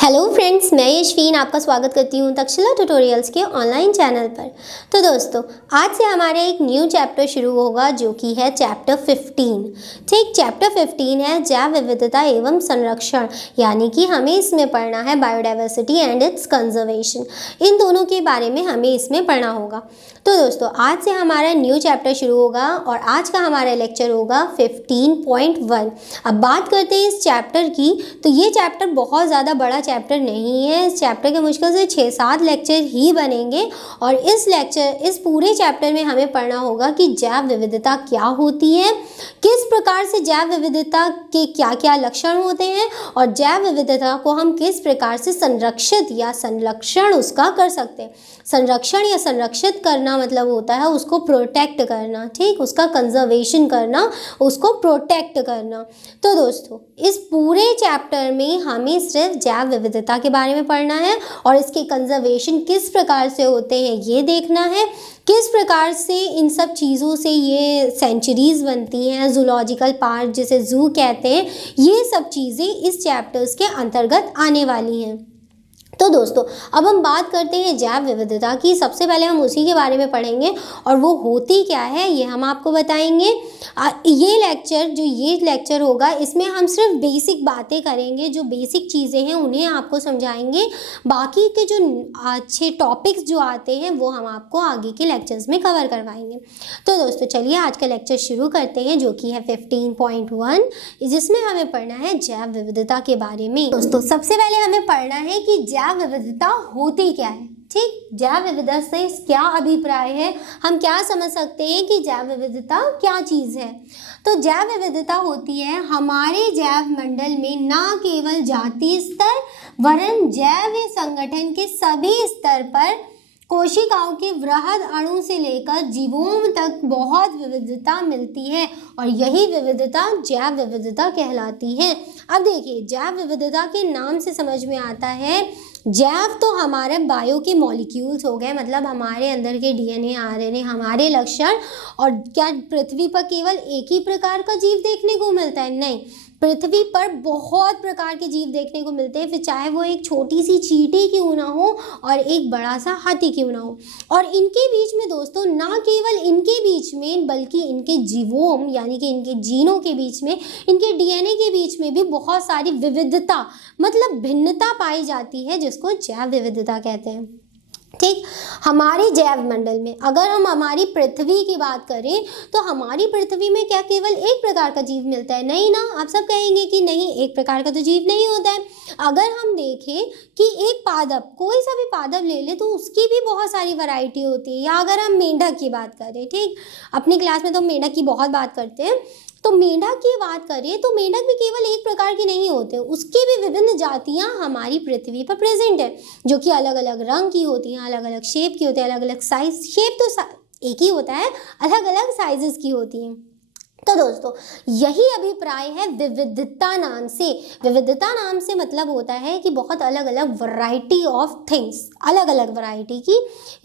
Hello friends, मैं यशवीन आपका स्वागत करती हूँ तक्षशिला ट्यूटोरियल्स के ऑनलाइन चैनल पर। तो दोस्तों, आज से हमारा एक न्यू चैप्टर शुरू होगा जो कि है चैप्टर 15। ठीक, चैप्टर 15 है जैव विविधता एवं संरक्षण, यानी कि हमें इसमें पढ़ना है बायोडाइवर्सिटी एंड इट्स कंजर्वेशन। इन दोनों के बारे में हमें इसमें पढ़ना होगा। तो दोस्तों, आज से हमारा न्यू चैप्टर शुरू होगा और आज का हमारा लेक्चर होगा 15.1। अब बात करते हैं इस चैप्टर की। तो ये चैप्टर बहुत ज़्यादा बड़ा चैप्टर नहीं है। इस चैप्टर के मुश्किल से 6-7 लेक्चर ही बनेंगे और इस पूरे चैप्टर में हमें पढ़ना होगा कि जैव विविधता क्या होती है, किस प्रकार से जैव विविधता के क्या क्या लक्षण होते हैं और जैव विविधता को हम किस प्रकार से संरक्षित या संरक्षण उसका कर सकते हैं। संरक्षण या संरक्षित करना मतलब होता है उसको प्रोटेक्ट करना, ठीक, उसका कंजर्वेशन करना, उसको प्रोटेक्ट करना। तो दोस्तों, इस पूरे चैप्टर में हमें सिर्फ जैव विविधता के बारे में पढ़ना है और इसके कंजर्वेशन किस प्रकार से होते हैं ये देखना है। किस प्रकार से इन सब चीज़ों से ये सेंचुरीज बनती हैं, जूलॉजिकल पार्क जिसे जू कहते हैं, ये सब चीज़ें इस चैप्टर्स के अंतर्गत आने वाली हैं। तो दोस्तों, अब हम बात करते हैं जैव विविधता की। सबसे पहले हम उसी के बारे में पढ़ेंगे और वो होती क्या है ये हम आपको बताएंगे। ये लेक्चर होगा, इसमें हम सिर्फ बेसिक बातें करेंगे, जो बेसिक चीज़ें हैं उन्हें आपको समझाएंगे। बाकी के जो अच्छे टॉपिक्स जो आते हैं वो हम आपको आगे के लेक्चर्स में कवर करवाएंगे। तो दोस्तों, चलिए आज का लेक्चर शुरू करते हैं जो कि है 15.1, जिसमें हमें पढ़ना है जैव विविधता के बारे में। दोस्तों, सबसे पहले हमें पढ़ना है कि जैव विविधता होती क्या है। ठीक, जैव विविधता से क्या अभिप्राय है, हम क्या समझ सकते हैं कि जैव विविधता क्या चीज़ है। तो जैव विविधता होती है हमारे जैव मंडल में न केवल जातीय स्तर वरन जैव संगठन के सभी स्तर पर कोशिकाओं के वृहद अणु से लेकर जीवों तक बहुत विविधता मिलती है और यही विविधता जैव विविधता कहलाती है। अब देखिए, जैव विविधता के नाम से समझ में आता है, जैव तो हमारे बायो के मॉलिक्यूल्स हो गए, मतलब हमारे अंदर के डीएनए, आरएनए, हमारे लक्षण। और क्या पृथ्वी पर केवल एक ही प्रकार का जीव देखने को मिलता है? नहीं, पृथ्वी पर बहुत प्रकार के जीव देखने को मिलते हैं, फिर चाहे वो एक छोटी सी चींटी क्यों ना हो और एक बड़ा सा हाथी क्यों ना हो। और इनके बीच में दोस्तों, ना केवल इनके बीच में बल्कि इनके जीवोम यानी कि इनके जीनों के बीच में, इनके डीएनए के बीच में भी बहुत सारी विविधता मतलब भिन्नता पाई जाती है, जिसको जैव विविधता कहते हैं। ठीक, हमारे जैव मंडल में अगर हम हमारी पृथ्वी की बात करें तो हमारी पृथ्वी में क्या केवल एक प्रकार का जीव मिलता है? नहीं ना, आप सब कहेंगे कि नहीं, एक प्रकार का तो जीव नहीं होता है। अगर हम देखें कि एक पादप, कोई सा भी पादप ले ले, तो उसकी भी बहुत सारी वैरायटी होती है। या अगर हम मेंढक की बात करें, ठीक, अपनी क्लास में तो मेंढक की बहुत बात करते हैं, तो मेंढक की बात करें तो मेंढक भी केवल एक प्रकार के नहीं होते, उसकी भी विभिन्न जातियां हमारी पृथ्वी पर प्रेजेंट है, जो कि अलग अलग रंग की होती हैं, अलग अलग शेप की होती है, अलग अलग साइज। शेप तो एक ही होता है, अलग अलग साइजेस की होती हैं। तो दोस्तों, यही अभिप्राय है विविधता नाम से। विविधता नाम से मतलब होता है कि बहुत अलग अलग वैरायटी ऑफ थिंग्स, अलग अलग वैरायटी की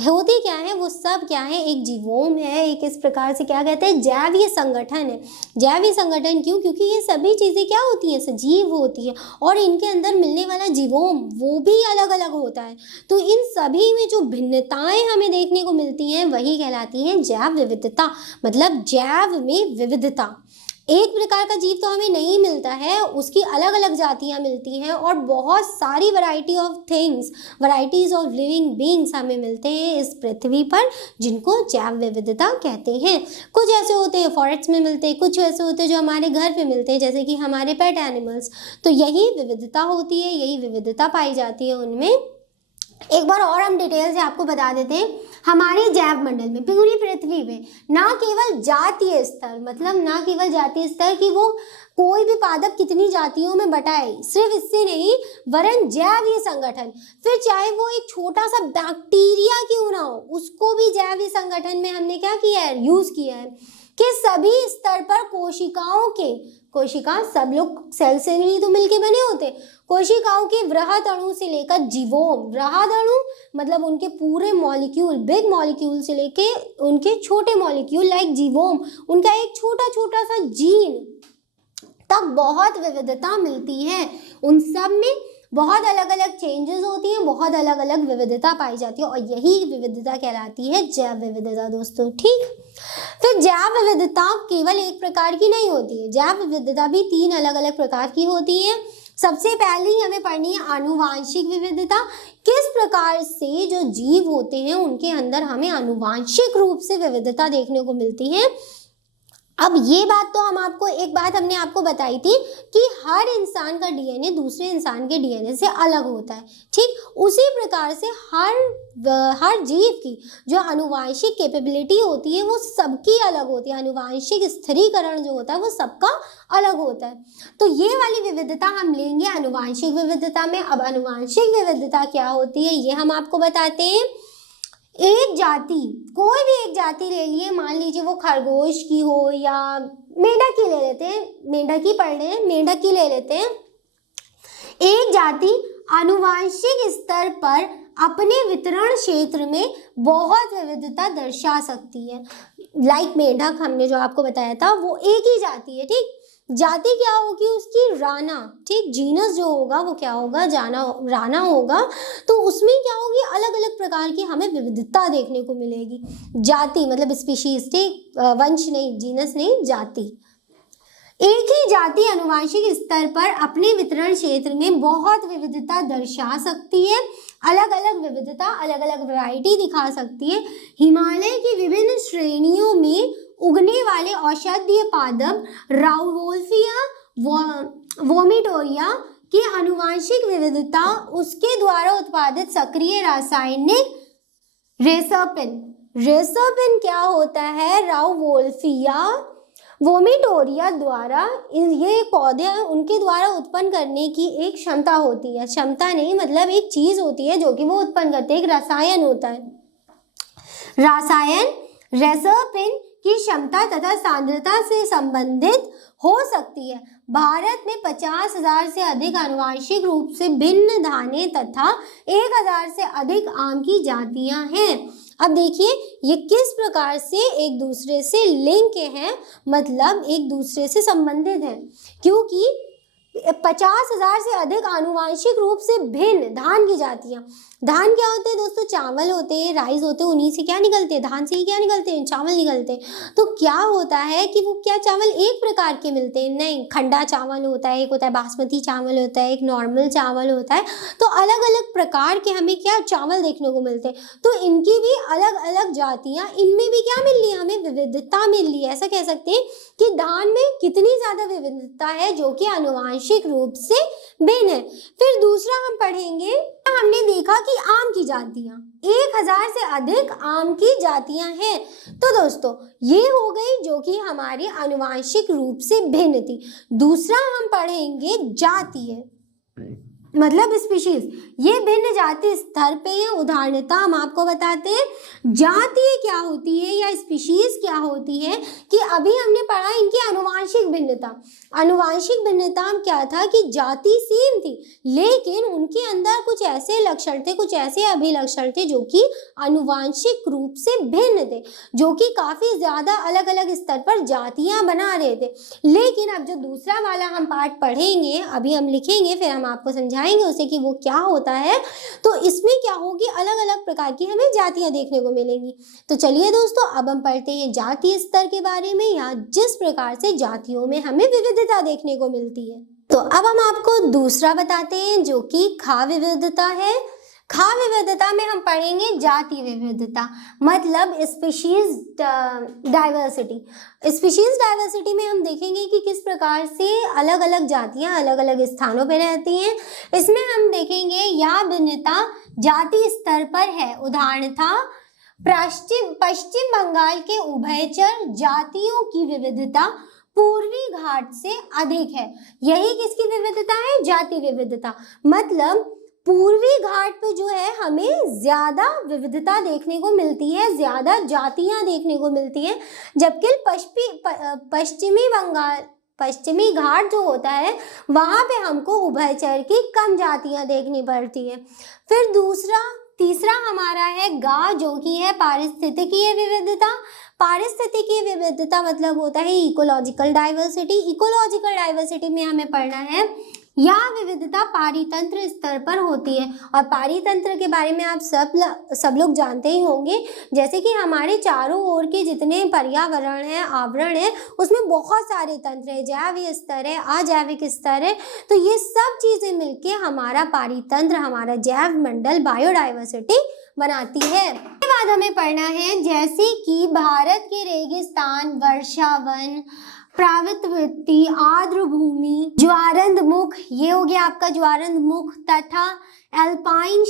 होती क्या है, वो सब क्या है, एक जीवोम है, एक इस प्रकार से क्या कहते हैं, जैवीय संगठन है। जैवीय संगठन क्यों? क्योंकि ये सभी चीज़ें क्या होती हैं, सजीव होती है और इनके अंदर मिलने वाला जीवोम वो भी अलग अलग होता है। तो इन सभी में जो भिन्नताएं हमें देखने को मिलती हैं वही कहलाती हैं जैव विविधता, मतलब जैव में विविधता। एक प्रकार का जीव तो हमें नहीं मिलता है, उसकी अलग अलग जातियां मिलती हैं और बहुत सारी variety of things, varieties of living beings हमें मिलते हैं इस पृथ्वी पर, जिनको जैव विविधता कहते हैं। कुछ ऐसे होते हैं फॉरेस्ट में मिलते हैं, कुछ ऐसे होते हैं जो हमारे घर पे मिलते हैं, जैसे कि हमारे पेट एनिमल्स। तो यही विविधता होती है, यही विविधता पाई जाती है उनमें। एक बार और हम डिटेल से आपको बता देते हैं, हमारे जैव मंडल में पूरी पृथ्वी में ना केवल जातीय स्तर, मतलब ना केवल जातीय स्तर कि वो कोई भी पादप कितनी जातियों में बटा है, सिर्फ इससे नहीं, वरन जैवीय संगठन, फिर चाहे वो एक छोटा सा बैक्टीरिया क्यों ना हो, उसको भी जैवीय संगठन में हमने क्या किया है, यूज किया है कि सभी स्तर पर कोशिका सब लोग सेल से ही तो मिलके बने होते, कोशिकाओं के वृहद अणु से लेकर जीवोम, वृहद अणु मतलब उनके पूरे मॉलिक्यूल, बिग मॉलिक्यूल से लेके उनके छोटे मॉलिक्यूल लाइक जीवोम, उनका एक छोटा छोटा सा जीन तक बहुत विविधता मिलती है। उन सब में बहुत अलग अलग चेंजेस होती हैं, बहुत अलग अलग विविधता पाई जाती है और यही विविधता कहलाती है जैव विविधता दोस्तों। ठीक, फिर जैव विविधता केवल एक प्रकार की नहीं होती है, जैव विविधता भी 3 अलग अलग प्रकार की होती है। सबसे पहले ही हमें पढ़नी है आनुवांशिक विविधता। किस प्रकार से जो जीव होते हैं उनके अंदर हमें आनुवांशिक रूप से विविधता देखने को मिलती है। अब ये बात तो हम आपको एक बात हमने आपको बताई थी कि हर इंसान का डीएनए दूसरे इंसान के डीएनए से अलग होता है। ठीक, उसी प्रकार से हर जीव की जो आनुवांशिक कैपेबिलिटी होती है वो सबकी अलग होती है। आनुवांशिक स्थिरीकरण जो होता है वो सबका अलग होता है। तो ये वाली विविधता हम लेंगे आनुवांशिक विविधता में। अब आनुवांशिक विविधता क्या होती है ये हम आपको बताते हैं। एक जाति, कोई भी एक जाति ले लिए, मान लीजिए वो खरगोश की हो या मेंढक की ले लेते हैं, मेंढक की पढ़ रहे हैं, मेंढक की ले लेते हैं। एक जाति आनुवांशिक स्तर पर अपने वितरण क्षेत्र में बहुत विविधता दर्शा सकती है। लाइक मेंढक हमने जो आपको बताया था वो एक ही जाति है। ठीक, जाति क्या होगी उसकी? राना। ठीक, जीनस जो होगा वो क्या होगा? राना होगा। तो उसमें क्या होगी? अलग अलग प्रकार की हमें विविधता देखने को मिलेगी। जाति मतलब स्पीशीज, ठीक, वंश नहीं, जीनस नहीं, जाति। एक ही जाति आनुवांशिक स्तर पर अपने वितरण क्षेत्र में बहुत विविधता दर्शा सकती है। अलग अलग विविधता, अलग अलग वैरायटी दिखा सकती है। हिमालय की विभिन्न श्रेणियों में उगने वाले औषधीय पादप राउवोल्फिया वोमिटोरिया की आनुवांशिक विविधता उसके द्वारा उत्पादित सक्रिय रासायनिक रेसरपिन क्या होता है? राउवोल्फिया वोमिटोरिया द्वारा, ये पौधे उनके द्वारा उत्पन्न करने की एक क्षमता होती है। क्षमता नहीं मतलब एक चीज होती है जो कि वो उत्पन्न करते हैं, एक रसायन होता है। रासायन रेसरपिन की क्षमता तथा सांद्रता से संबंधित हो सकती है। भारत में 50,000 से अधिक आनुवांशिक रूप से भिन्न धाने तथा 1,000 से अधिक आम की जातियां हैं। अब देखिए ये किस प्रकार से एक दूसरे से लिंक हैं, मतलब एक दूसरे से संबंधित हैं, क्योंकि 50,000 से अधिक आनुवांशिक रूप से भिन्न धान की जातियां। धान क्या होते हैं दोस्तों? चावल होते हैं, राइस होते हैं, उन्हीं से क्या निकलते हैं? धान से ही क्या निकलते हैं? चावल निकलते हैं। तो क्या होता है कि वो क्या चावल एक प्रकार के मिलते हैं? नहीं, खंडा चावल होता है, एक होता है बासमती चावल होता है, एक नॉर्मल चावल होता है। तो अलग अलग प्रकार के हमें क्या चावल देखने को मिलते हैं। तो इनकी भी अलग अलग जातियां, इनमें भी क्या मिल रही है? हमें विविधता मिल रही है। ऐसा कह सकते हैं कि धान में कितनी ज्यादा विविधता है जो कि आनुवांशिक रूप से भिन्न है। फिर दूसरा हम पढ़ेंगे, हमने देखा कि आम की जातियां 1,000 से अधिक आम की जातियां हैं। तो दोस्तों ये हो गई जो कि हमारी आनुवांशिक रूप से भिन्न थी। दूसरा हम पढ़ेंगे जातीय मतलब स्पीशीज। ये भिन्न जाति स्तर पे है। उदाहरणता हम आपको बताते हैं जातीय क्या होती है या स्पीशीज क्या होती है, कि अभी हमने पढ़ा इनकी आनुवांशिक भिन्नता। आनुवांशिक भिन्नता क्या था कि जाति सेम थी लेकिन उनके अंदर कुछ ऐसे लक्षण थे, कुछ ऐसे अभिलक्षण थे जो कि आनुवांशिक रूप से भिन्न थे, जो कि काफी ज्यादा अलग अलग स्तर पर जातियां बना रहे थे। लेकिन अब जो दूसरा वाला हम पार्ट पढ़ेंगे, अभी हम लिखेंगे फिर हम आपको समझाएंगे उसे कि वो क्या होता है। तो इसमें क्या होगी, अलग अलग प्रकार की हमें जातियां देखने को मिलेंगी। तो चलिए दोस्तों अब हम पढ़ते हैं जातीय स्तर के बारे में, या जिस प्रकार से जातियों में हमें विविधता देखने को मिलती है। तो अब हम आपको दूसरा बताते हैं जो कि खा विविधता है। खा विविधता में हम पढ़ेंगे जातीय विविधता मतलब स्पीशीज डाइवर्सिटी। स्पीशीज डाइवर्सिटी में हम देखेंगे कि किस प्रकार से अलग अलग जातियां अलग अलग स्थानों पर रहती हैं। इसमें हम देखेंगे यह भिन्नता जाति स्तर पर है। उदाहरण था पश्चिम बंगाल के उभयचर जातियों की विविधता पूर्वी घाट से अधिक है। यही किसकी विविधता है? जाति विविधता। मतलब पूर्वी घाट पे जो है हमें ज्यादा विविधता देखने को मिलती है, ज्यादा जातियां देखने को मिलती हैं, जबकि पश्चिमी घाट जो होता है वहां पे हमको उभयचर की कम जातियां देखनी पड़ती है। फिर तीसरा हमारा है गा जो कि है पारिस्थितिकीय विविधता। पारिस्थितिकीय विविधता मतलब होता है इकोलॉजिकल डाइवर्सिटी। इकोलॉजिकल डाइवर्सिटी में हमें पढ़ना है यह विविधता पारितंत्र स्तर पर होती है। और पारितंत्र के बारे में आप सब लोग जानते ही होंगे, जैसे कि हमारे चारों ओर के जितने पर्यावरण है, आवरण है, उसमें बहुत सारे तंत्र है, जैविक स्तर है, अजैविक स्तर है, तो ये सब चीजें मिलके हमारा पारितंत्र, हमारा जैव मंडल, बायोडाइवर्सिटी बनाती है। इसके बाद हमें पढ़ना है जैसे कि भारत के रेगिस्तान, वर्षावन, पर्वतवृत्ति, आर्द्र भूमि, ज्वारंदमुख, ये हो गया आपका ज्वारंदमुख, तथा अल्पाइन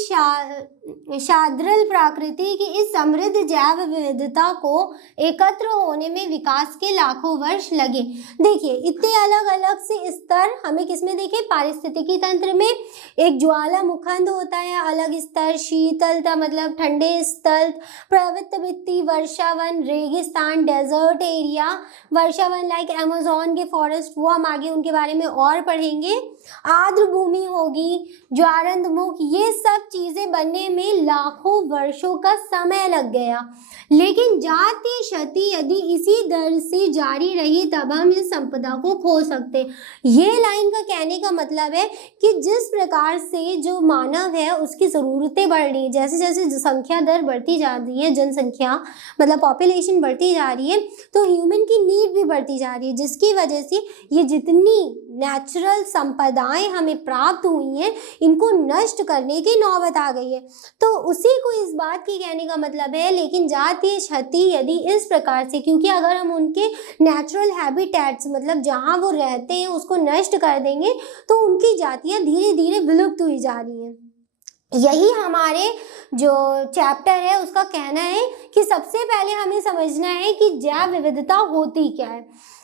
शाद्रल प्रकृति की इस समृद्ध जैव विविधता को एकत्र होने में विकास के लाखों वर्ष लगे। देखिए इतने अलग अलग से स्तर हमें किसमें देखे, पारिस्थितिकी तंत्र में। एक ज्वालामुखंड होता है, अलग स्तर, शीतलता मतलब ठंडे स्थल, पर्वतवृत्ति, वर्षावन, रेगिस्तान, डेजर्ट एरिया, वर्षावन लाइक अमेज़न के फॉरेस्ट, वो हम आगे उनके बारे में और पढ़ेंगे। आर्द्र भूमि होगी, ज्वारंदमुख, ये सब चीजें बनने में लाखों वर्षों का समय लग गया। लेकिन जाति क्षति यदि इसी दर से जारी रही तब हम इस संपदा को खो सकते। ये लाइन का कहने का मतलब है कि जिस प्रकार से जो मानव है उसकी ज़रूरतें बढ़ रही है, जैसे जैसे संख्या दर बढ़ती जा रही है, जनसंख्या मतलब पॉपुलेशन बढ़ती जा रही है, तो ह्यूमन की नीड भी बढ़ती जा रही है, जिसकी वजह से ये जितनी नेचुरल संपदाएं हमें प्राप्त हुई हैं इनको नष्ट करने की नौबत आ गई है। तो उसी को इस बात की कहने का मतलब है, लेकिन जातीय क्षति यदि इस प्रकार से, क्योंकि अगर हम उनके नेचुरल हैबिटेट्स मतलब जहाँ वो रहते हैं उसको नष्ट कर देंगे तो उनकी जातियाँ धीरे धीरे विलुप्त हुई जा रही हैं। यही हमारे जो चैप्टर है उसका कहना है कि सबसे पहले हमें समझना है कि जैव विविधता होती क्या है,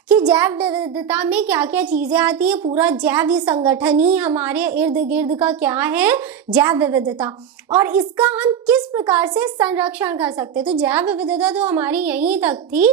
कि जैव विविधता में क्या क्या चीज़ें आती हैं, पूरा जैव संगठन ही हमारे इर्द गिर्द का क्या है, जैव विविधता, और इसका हम किस प्रकार से संरक्षण कर सकते हैं। तो जैव विविधता तो हमारी यहीं तक थी,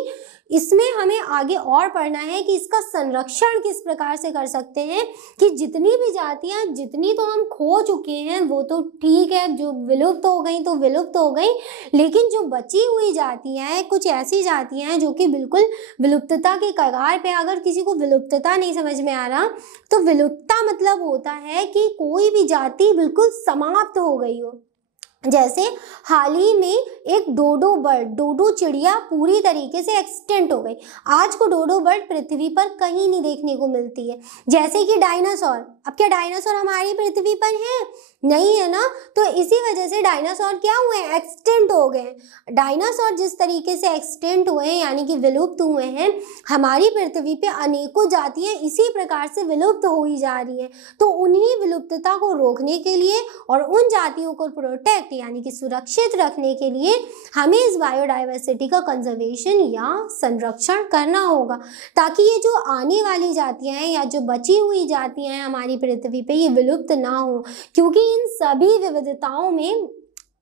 इसमें हमें आगे और पढ़ना है कि इसका संरक्षण किस प्रकार से कर सकते हैं, कि जितनी भी जातियां, जितनी तो हम खो चुके हैं वो तो ठीक है, जो विलुप्त हो गई तो विलुप्त हो गई, लेकिन जो बची हुई जातियां हैं, कुछ ऐसी जातियां हैं जो कि बिल्कुल विलुप्तता के कगार पे, अगर किसी को विलुप्तता नहीं समझ में आ रहा तो विलुप्तता मतलब होता है कि कोई भी जाति बिल्कुल समाप्त हो गई हो। जैसे हाल ही में एक डोडो बर्ड, डोडो चिड़िया पूरी तरीके से एक्सटेंट हो गई। आज को डोडो बर्ड पृथ्वी पर कहीं नहीं देखने को मिलती है। जैसे कि डायनासोर, अब क्या डायनासोर हमारी पृथ्वी पर है? नहीं है ना। तो इसी वजह से डायनासोर क्या हुए, एक्सटेंट हो गए। डायनासोर जिस तरीके से एक्सटेंट हुए हैं यानी कि विलुप्त हुए हैं, हमारी पृथ्वी पे अनेकों जातियां इसी प्रकार से विलुप्त हो ही जा रही हैं। तो उन्हीं विलुप्तता को रोकने के लिए और उन जातियों को प्रोटेक्ट यानी कि सुरक्षित रखने के लिए हमें इस बायोडाइवर्सिटी का कंजर्वेशन या संरक्षण करना होगा, ताकि ये जो आने वाली जातियां हैं या जो बची हुई जातियां हैं हमारी पृथ्वी पे, ये विलुप्त ना हो। क्योंकि इन सभी विविधताओं में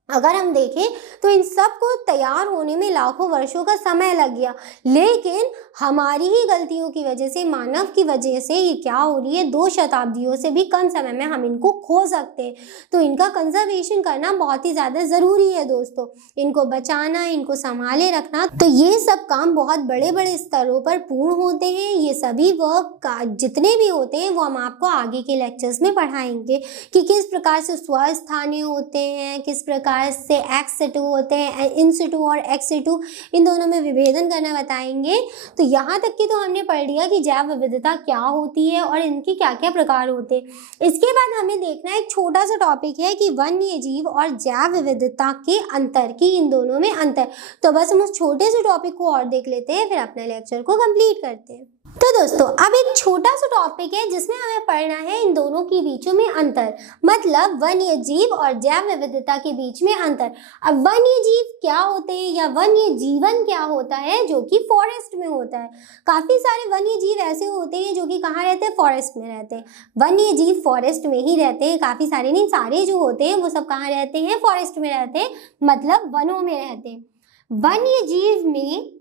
अगर हम देखें तो इन सब को तैयार होने में लाखों वर्षों का समय लग गया, लेकिन हमारी ही गलतियों की वजह से, मानव की वजह से ये क्या हो रही है, 2 शताब्दियों से भी कम समय में हम इनको खो सकते हैं। तो इनका कंजर्वेशन करना बहुत ही ज़्यादा ज़रूरी है दोस्तों, इनको बचाना, इनको संभाले रखना। तो ये सब काम बहुत बड़े बड़े स्तरों पर पूर्ण होते हैं। ये सभी वर्क जितने भी होते हैं वो हम आपको आगे के लेक्चर्स में पढ़ाएंगे कि किस प्रकार से स्वस्थानीय होते हैं, किस प्रकार से एक्स सिटू होते हैं, इन सिटू और एक्स सिटू, इन दोनों में विभेदन करना बताएंगे। तो यहाँ तक कि तो हमने पढ़ लिया कि जैव विविधता क्या होती है और इनकी क्या क्या प्रकार होते हैं। इसके बाद हमें देखना एक छोटा सा टॉपिक है कि वन्य जीव और जैव विविधता के अंतर, की इन दोनों में अंतर। तो बस हम उस छोटे से टॉपिक को और देख लेते हैं, फिर अपने लेक्चर को कंप्लीट करते हैं। तो दोस्तों अब एक छोटा सा टॉपिक है जिसमें हमें पढ़ना है इन दोनों के बीचों में अंतर, मतलब वन्य जीव और जैव विविधता के बीच में अंतर। अब वन्य जीव क्या होते हैं या वन्य जीवन क्या होता है, जो कि फॉरेस्ट में होता है। काफी सारे वन्य जीव ऐसे होते हैं जो कि कहाँ रहते हैं, फॉरेस्ट में रहते हैं। वन्य जीव फॉरेस्ट में ही रहते हैं, काफी सारे नहीं, सारे जो होते हैं वो सब कहाँ रहते हैं, फॉरेस्ट में रहते हैं, मतलब वनों में रहते हैं। वन्य जीव में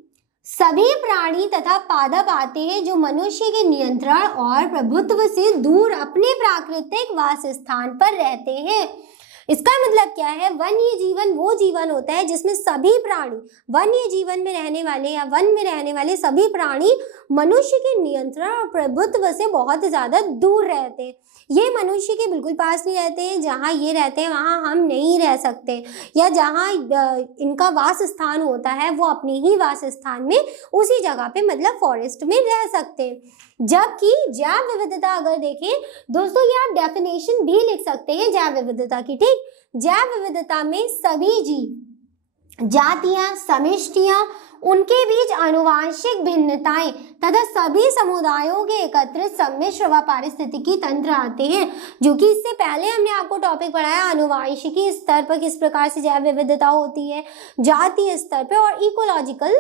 सभी प्राणी तथा पादप आते हैं जो मनुष्य के नियंत्रण और प्रभुत्व से दूर अपने प्राकृतिक वास स्थान पर रहते हैं। इसका मतलब क्या है, वन्य जीवन वो जीवन होता है जिसमें सभी प्राणी, वन्य जीवन में रहने वाले या वन में रहने वाले सभी प्राणी मनुष्य के नियंत्रण और प्रभुत्व से बहुत ज़्यादा दूर रहते हैं। ये मनुष्य के बिल्कुल पास नहीं रहते हैं, जहाँ ये रहते हैं वहाँ हम नहीं रह सकते, या जहाँ इनका वास स्थान होता है वो अपने ही वास स्थान में उसी जगह पे मतलब फॉरेस्ट में रह सकते हैं। जबकि जैव विविधता अगर देखें दोस्तों, ये आप डेफिनेशन भी लिख सकते हैं जैव विविधता की, ठीक। जैव विविधता में सभी जीव, जातियां, समष्टियां, उनके बीच आनुवांशिक भिन्नताएं तथा सभी समुदायों के एकत्रित सम्मिश्र व पारिस्थितिकी तंत्र आते हैं, जो कि इससे पहले हमने आपको टॉपिक पढ़ाया आनुवांशिकी स्तर पर किस प्रकार से जैव विविधता होती है, जातीय स्तर पर, और इकोलॉजिकल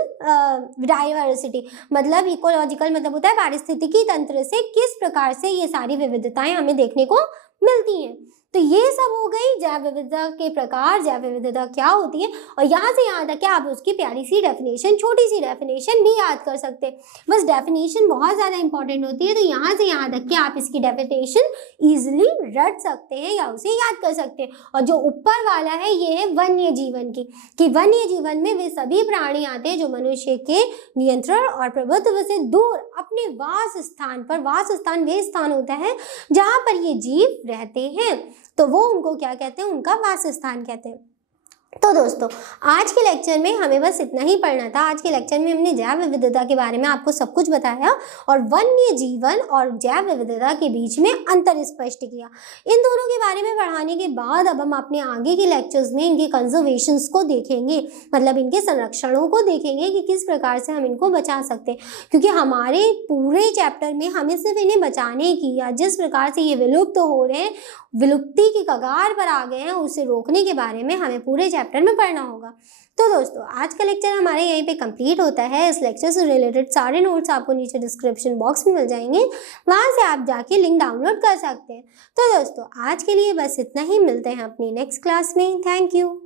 डाइवर्सिटी मतलब इकोलॉजिकल मतलब होता है पारिस्थितिकी तंत्र से किस प्रकार से ये सारी विविधताएं हमें देखने को मिलती हैं। तो ये सब हो गई जैव विविधता के प्रकार, जैव विविधता क्या होती है, और यहाँ से यहाँ तक कि आप उसकी प्यारी सी डेफिनेशन, छोटी सी डेफिनेशन भी याद कर सकते हैं। बस डेफिनेशन बहुत ज़्यादा इंपॉर्टेंट होती है, तो यहाँ से यहाँ तक कि आप इसकी डेफिनेशन ईजिली रट सकते हैं या उसे याद कर सकते हैं। और जो ऊपर वाला है ये है वन्य जीवन की, कि वन्य जीवन में वे सभी प्राणी आते हैं जो मनुष्य के नियंत्रण और प्रभुत्व से दूर अपने वास स्थान पर, वास स्थान वे स्थान होता है जहाँ पर ये जीव रहते हैं, तो वो उनको क्या कहते हैं, उनका वास स्थान कहते हैं। तो दोस्तों आज के लेक्चर में हमें बस इतना ही पढ़ना था। आज के लेक्चर में हमने जैव विविधता के बारे में आपको सब कुछ बताया और वन्य जीवन और जैव विविधता के बीच में अंतर स्पष्ट किया। इन दोनों के बारे में पढ़ाने के बाद अब हम अपने आगे के लेक्चर्स में इनके कंजर्वेशंस को देखेंगे, मतलब इनके संरक्षणों को देखेंगे कि किस प्रकार से हम इनको बचा सकते हैं, क्योंकि हमारे पूरे चैप्टर में हमें सिर्फ इन्हें बचाने की या जिस प्रकार से ये विलुप्त हो रहे हैं, विलुप्ति की कगार पर आ गए हैं, उसे रोकने के बारे में हमें पूरे चैप्टर में पढ़ना होगा। तो दोस्तों आज का लेक्चर हमारे यहीं पे कंप्लीट होता है। इस लेक्चर से रिलेटेड सारे नोट्स आपको नीचे डिस्क्रिप्शन बॉक्स में मिल जाएंगे, वहां से आप जाके लिंक डाउनलोड कर सकते हैं। तो दोस्तों आज के लिए बस इतना ही, मिलते हैं अपनी नेक्स्ट क्लास में। Thank you.